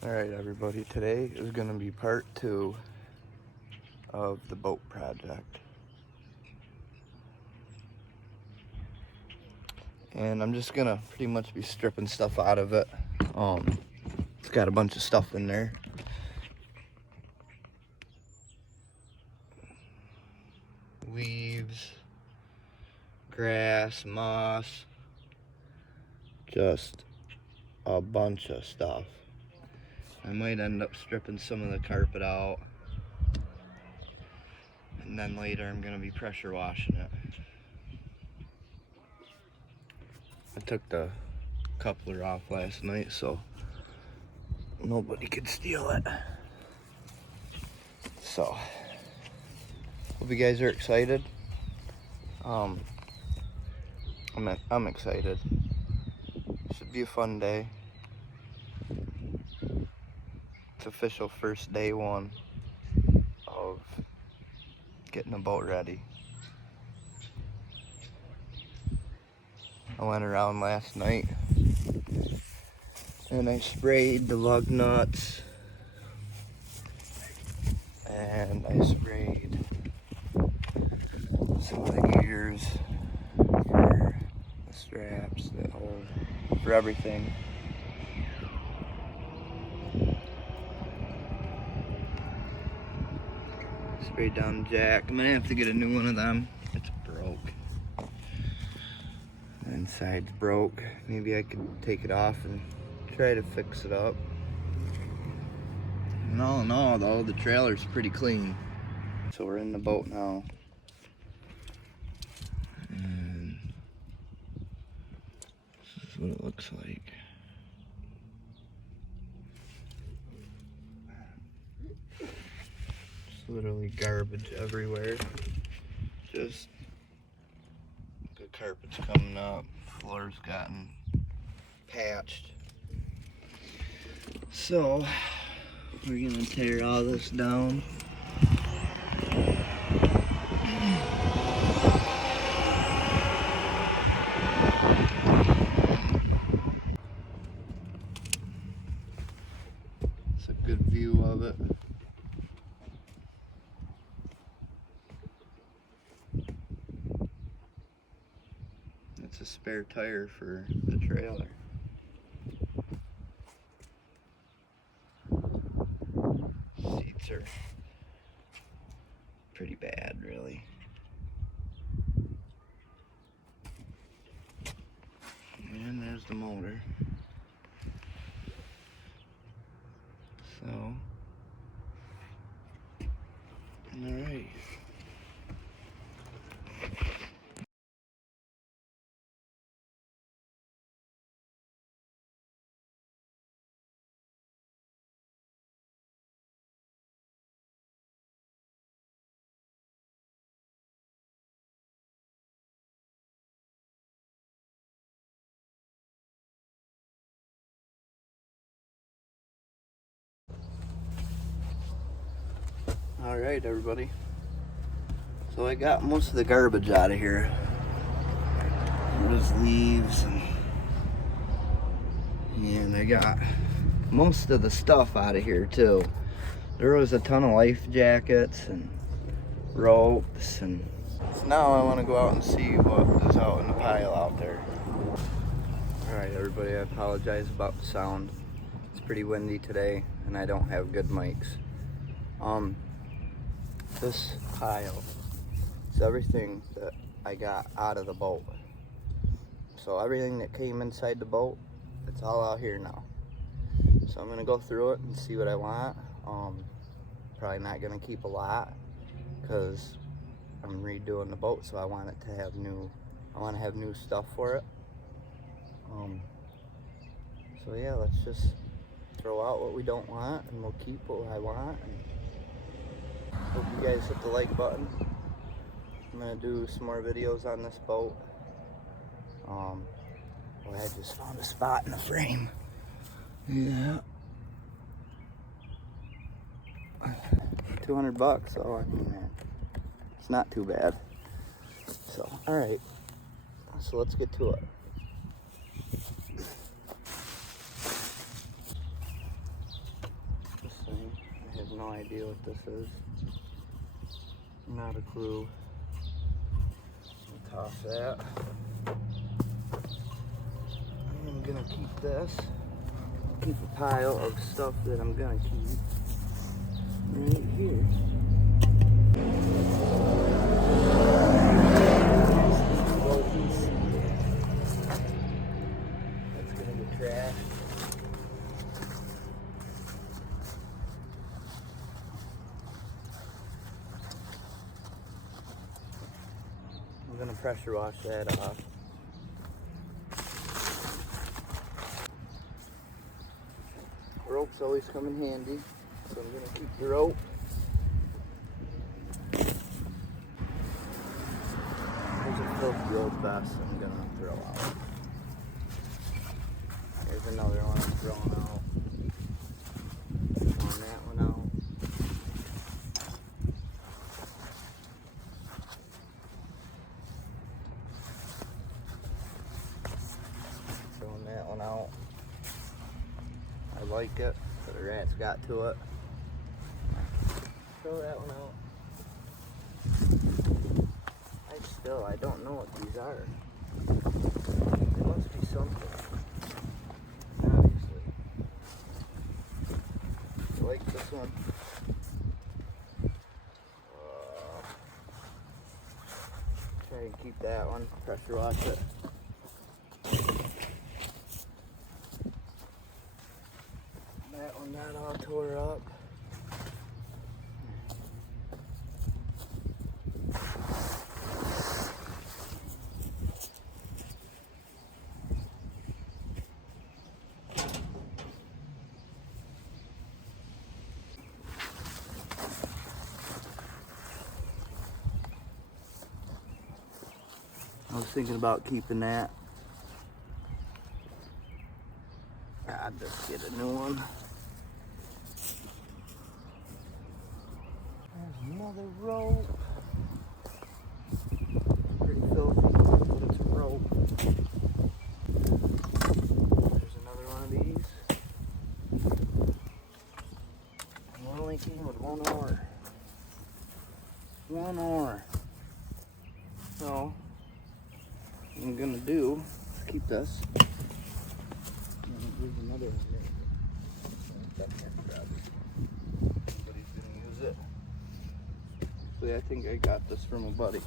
Alright everybody, today is going to be part 2 of the boat project. And I'm just going to pretty much be stripping stuff out of it. It's got a bunch of stuff in there. Leaves, grass, moss, just a bunch of stuff. I might end up stripping some of the carpet out. And then later I'm going to be pressure washing it. I took the coupler off last night so nobody could steal it. So, hope you guys are excited. I'm excited. Should be a fun day. It's official first day 1 of getting the boat ready. I went around last night and I sprayed the lug nuts and I sprayed some of the gears for the straps, the whole, for everything. Sprayed down the jack. I'm gonna have to get a new one of them. It's broke. The inside's broke. Maybe I could take it off and try to fix it up. And all in all though, the trailer's pretty clean. So we're in the boat now. And this is what it looks like. Just literally garbage everywhere. Just the carpet's coming up, floor's gotten patched. So we're gonna tear all this down. It's a good view of it. It's a spare tire for the trailer. Seats are pretty bad, really. And there's the motor. So, alright. Alright everybody, so I got most of the garbage out of here. There's leaves and I got most of the stuff out of here too. There was a ton of life jackets and ropes, and so now I want to go out and see what is out in the pile out there. Alright everybody, I apologize about the sound. It's pretty windy today and I don't have good mics. This pile is everything that I got out of the boat. So everything that came inside the boat, it's all out here now. So I'm gonna go through it and see what I want. Probably not gonna keep a lot because I'm redoing the boat, so I want it to have have new stuff for it. So yeah, let's just throw out what we don't want and we'll keep what I want. And hope you guys hit the like button. I'm gonna do some more videos on this boat. Well, I just found a spot in the frame. Yeah. $200, so I mean, it's not too bad. So, alright. So let's get to it. no idea what this is. Not a clue. I'll toss that. I'm gonna keep this. Keep a pile of stuff that I'm gonna keep right here. That's gonna be trash. I'm gonna pressure wash that off. Rope's always come in handy, so I'm gonna keep the rope. There's a filthy old vest I'm gonna throw out. Here's another one I'm throwing out. Throwing that one out. Throwing that one out. I like it, but the rat's got to it. Throw that one out. I don't know what these are. There must be something. Obviously. I like this one. Try and keep that one. Pressure wash it. That one not all tore up. I was thinking about keeping that. I'd just get a new one. There's another rope. Pretty filthy, but it's a rope. There's another one of these. It only came with one oar. One oar. So, what I'm gonna do is keep this. There's another one there. Somebody's gonna use it. Actually, I think I got this from a buddy.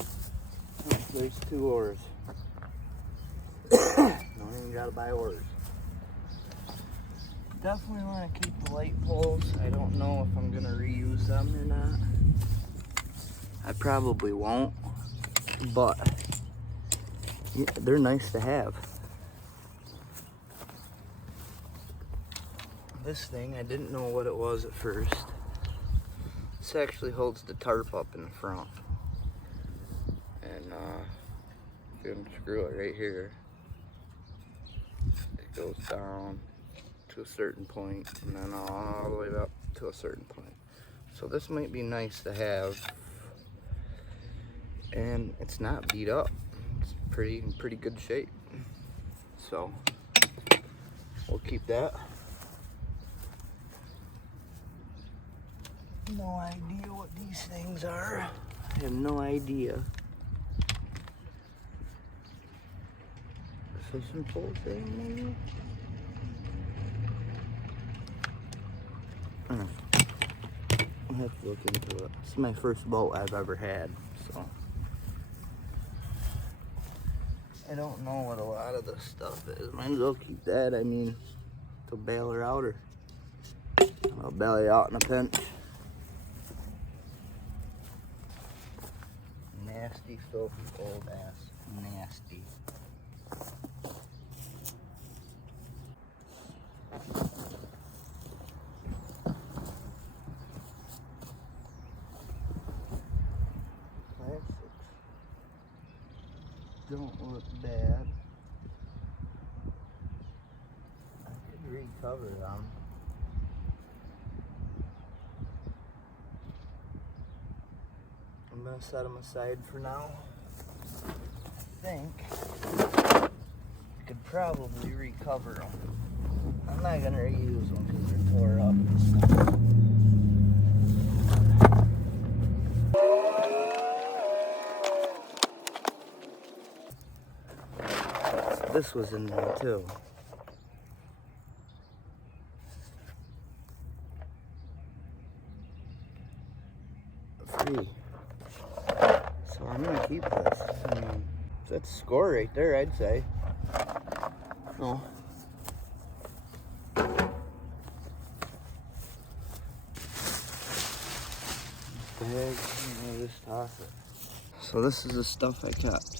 Oh, there's 2 oars. Don't even gotta buy oars. Definitely want to keep the light poles. I don't know if I'm gonna reuse them or not. I probably won't, but yeah, they're nice to have. This thing, I didn't know what it was at first. This actually holds the tarp up in the front. And you can screw it right here. It goes down to a certain point and then all the way up to a certain point. So this might be nice to have. And it's not beat up. It's in pretty good shape. So we'll keep that. No idea what these things are. I have no idea. Fishing pole thing, maybe? I'll have to look into it. This is my first boat I've ever had, so I don't know what a lot of this stuff is. Might as well keep that. I mean, to bail her out, or I'll bail her out in a pinch. Nasty, filthy, old ass. Nasty. Plastics don't look bad. I could recover them. I'm gonna set them aside for now. I think I could probably recover them. I'm not gonna reuse them because they're tore up and stuff. this was in there too. Free. So I'm gonna keep this. I mean, that's a score right there, I'd say. Oh. Bag, just toss it. So this is the stuff I kept.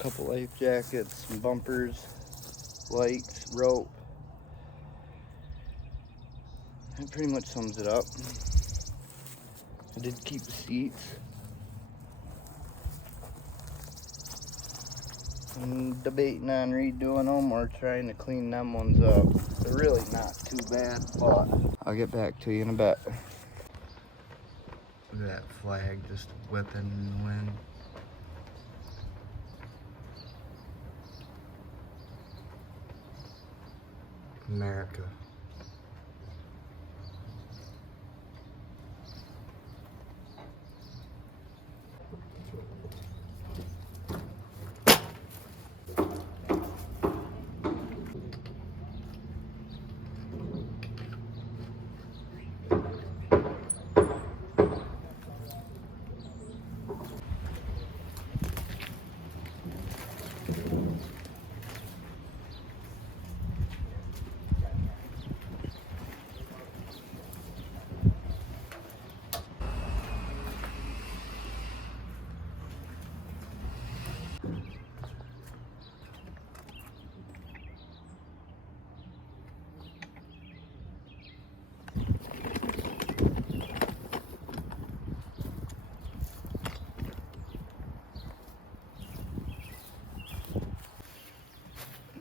Couple life jackets, some bumpers, lights, rope. That pretty much sums it up. I did keep the seats. I'm debating on redoing them or trying to clean them ones up. They're really not too bad, but I'll get back to you in a bit. Look at that flag just whipping in the wind. America.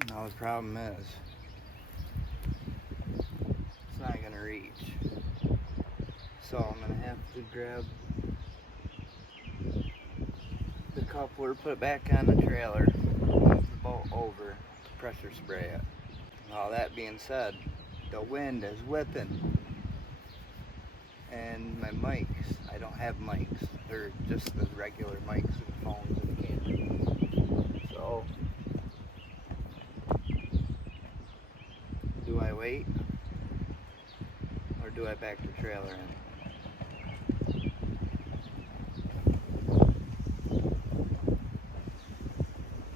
Now the problem is, it's not gonna reach. So I'm gonna have to grab the coupler, put it back on the trailer, move the boat over to pressure spray it. And all that being said, the wind is whipping. And my mics, I don't have mics. They're just the regular mics and phones and cameras. So, do I wait? Or do I back the trailer in?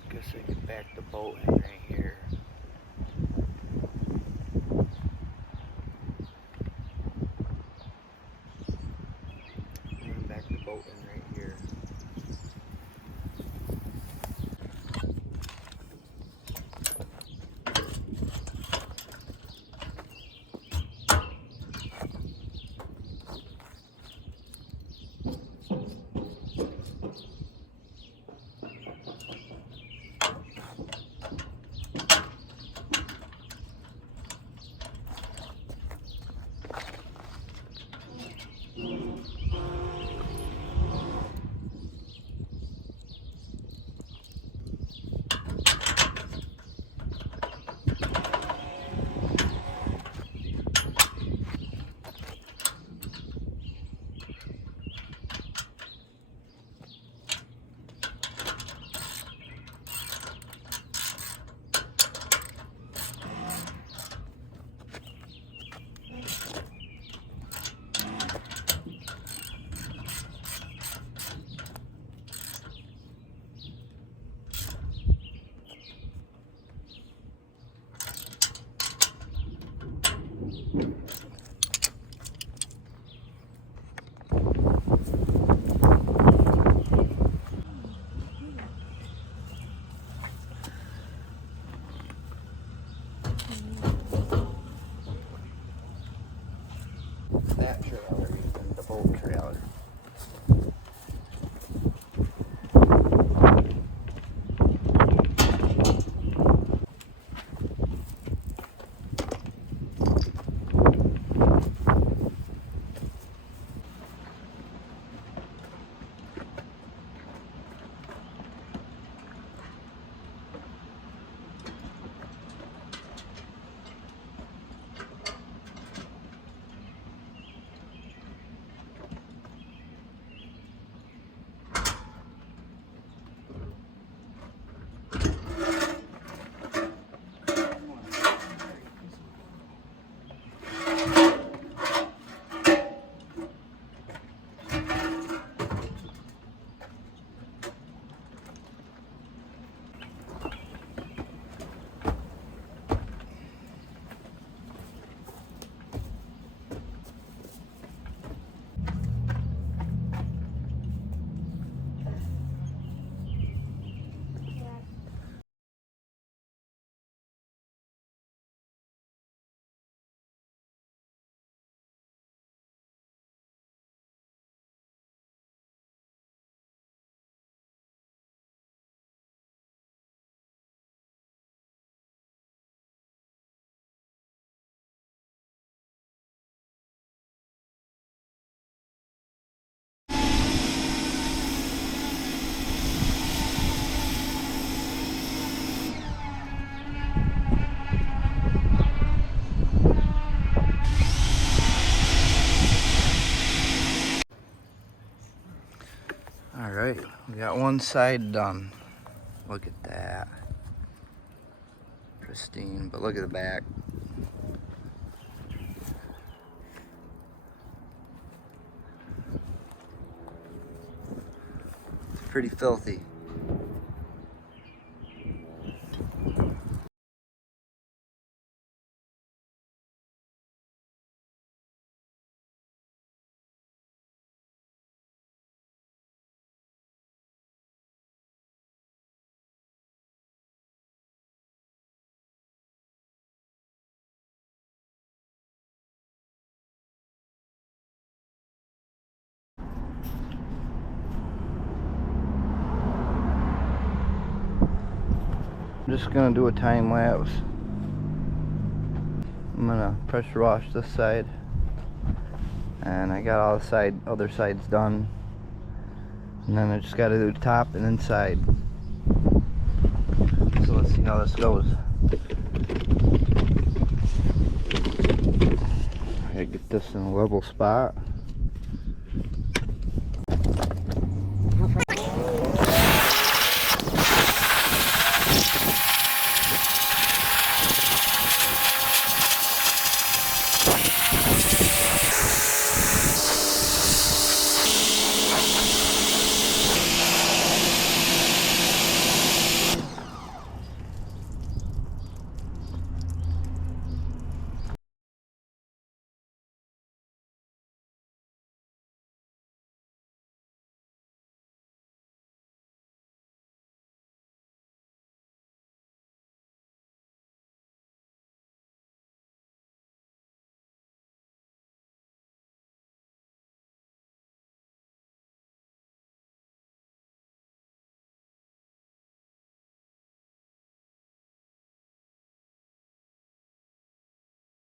Guess I could back the boat in right here. And back the boat in right here. That trailer and the boat trailer. Alright, we got one side done. Look at that. Pristine, but look at the back. It's pretty filthy. I'm just gonna do a time lapse. I'm gonna pressure wash this side, and I got all the other sides done, and then I just gotta do top and inside. So let's see how this goes. I gotta get this in a level spot.